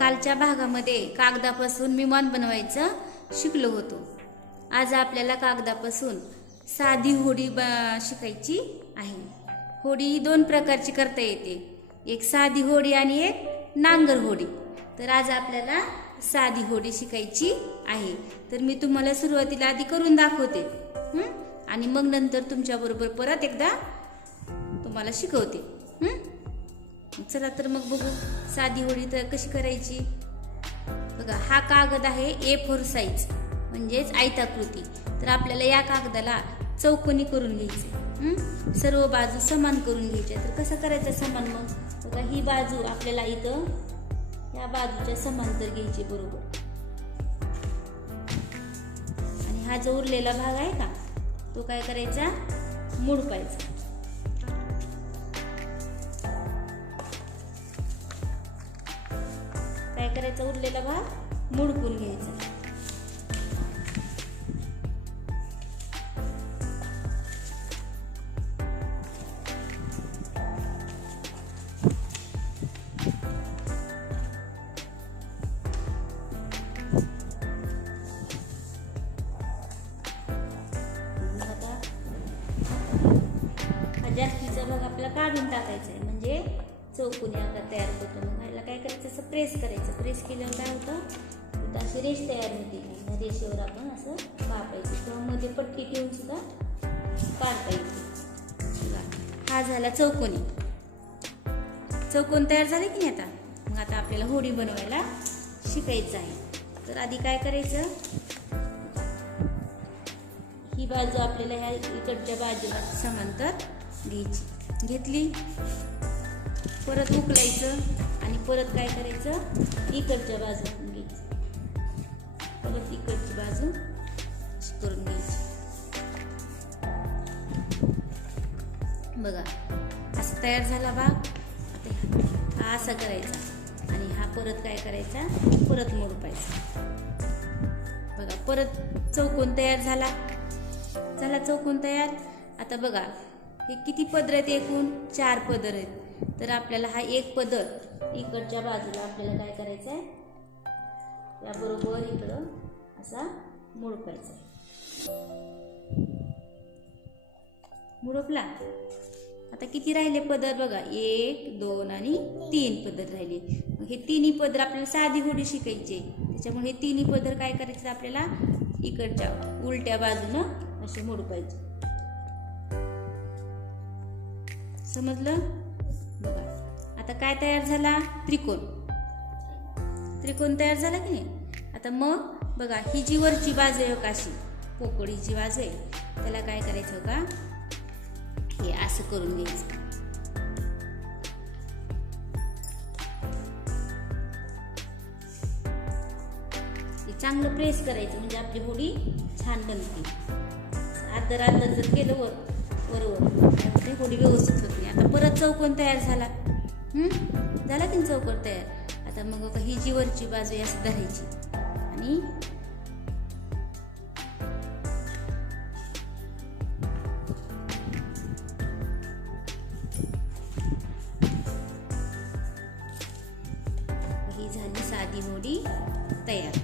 कालच्या भागामध्ये कागदापासून विमान बनवायचं शिकलो होतो. आज आपल्याला कागदापासून साधी होडी ब शिकायची आहे. होडी ही दोन प्रकारची करता येते. एक साधी होडी आणि एक नांगर होडी. तर आज आपल्याला साधी होडी शिकायची आहे. तर मी तुम्हाला सुरुवातीला आधी करून दाखवते. आणि मग नंतर तुमच्याबरोबर परत एकदा तुम्हाला शिकवते. चला तर मग बघू साधी होळी तर कशी करायची? बघा हा कागद आहे ए फोर साईज म्हणजेच आयताकृती. तर आपल्याला या कागदाला चौकोनी करून घ्यायचे. सर्व बाजू समान करून घ्यायच्या. तर कसं करायचं समान मग? बघा ही बाजू आपल्याला इथं या बाजूच्या समांतर घ्यायची बरोबर. आणि हा जो उरलेला भाग आहे का तो काय करायचा? मुडपायचा. काय करायचा? उरलेला भाग मुडकून घ्यायचा. आता जास्तीचा भाग आपल्याला काढून टाकायचा आहे. म्हणजे चौकोनी आकार तयार होतो मग ह्याला काय करायचं? असं प्रेस करायचं. प्रेस केल्यावर काय होतं? तिथं अशी रेष तयार होते. ह्या रेषेवर आपण असं कापायचं किंवा मध्ये पट्टी ठेवून सुद्धा काढता येते हा झाला चौकोनी. चौकोन तयार झाले की नाही आता? मग आता आपल्याला होडी बनवायला शिकायचं आहे. तर आधी काय करायचं? ही बाजू आपल्याला ह्या इकडच्या बाजूला समांतर घ्यायची. घेतली? परत उकलायचं आणि परत काय करायचं? इकडच्या बाजूतून घ्यायची. परत इकडची बाजू करून घ्यायची. बघा असं तयार झाला भाग. आता हा असा करायचा आणि हा परत काय करायचा? परत मोडपायचा. बघा परत चौकोन तयार झाला. झाला चौकोन तयार. आता बघा हे किती पदर आहेत एकूण? चार पदर आहेत. तर आपल्याला हा एक पदर इकडच्या बाजूला आपल्याला काय करायचं आहे याबरोबर इकडं असा मुडपायचा मुडपला आता किती राहिले पदर बघा? एक दोन आणि तीन पदर राहिले. हे तिन्ही पदर आपल्याला साधी होडी शिकायची आहे. त्याच्यामुळे हे तिन्ही पदर काय करायचे आपल्याला? इकडच्या उलट्या बाजूनं असे मोडपायचे समजलं? बघा. आता काय तयार झाला? त्रिकोण. त्रिकोण तयार झाला की नाही? आता मग बघा ही जी वरची बाजू आहे काशी पोकळी पोकळीची बाजू आहे त्याला काय करायचं का हे असं करून घ्यायचं. चांगलं प्रेस करायचं म्हणजे आपली होडी छान बनते. आदर आदर जर केलं वर वरवर आपली होडी व्यवस्थित होते. आता परत चौकोन तयार झाला. झाला की चौकोन तयार? आता मग ही जी वरची बाजू असं धरायची. आणि ही झाली साधी मोडी तयार.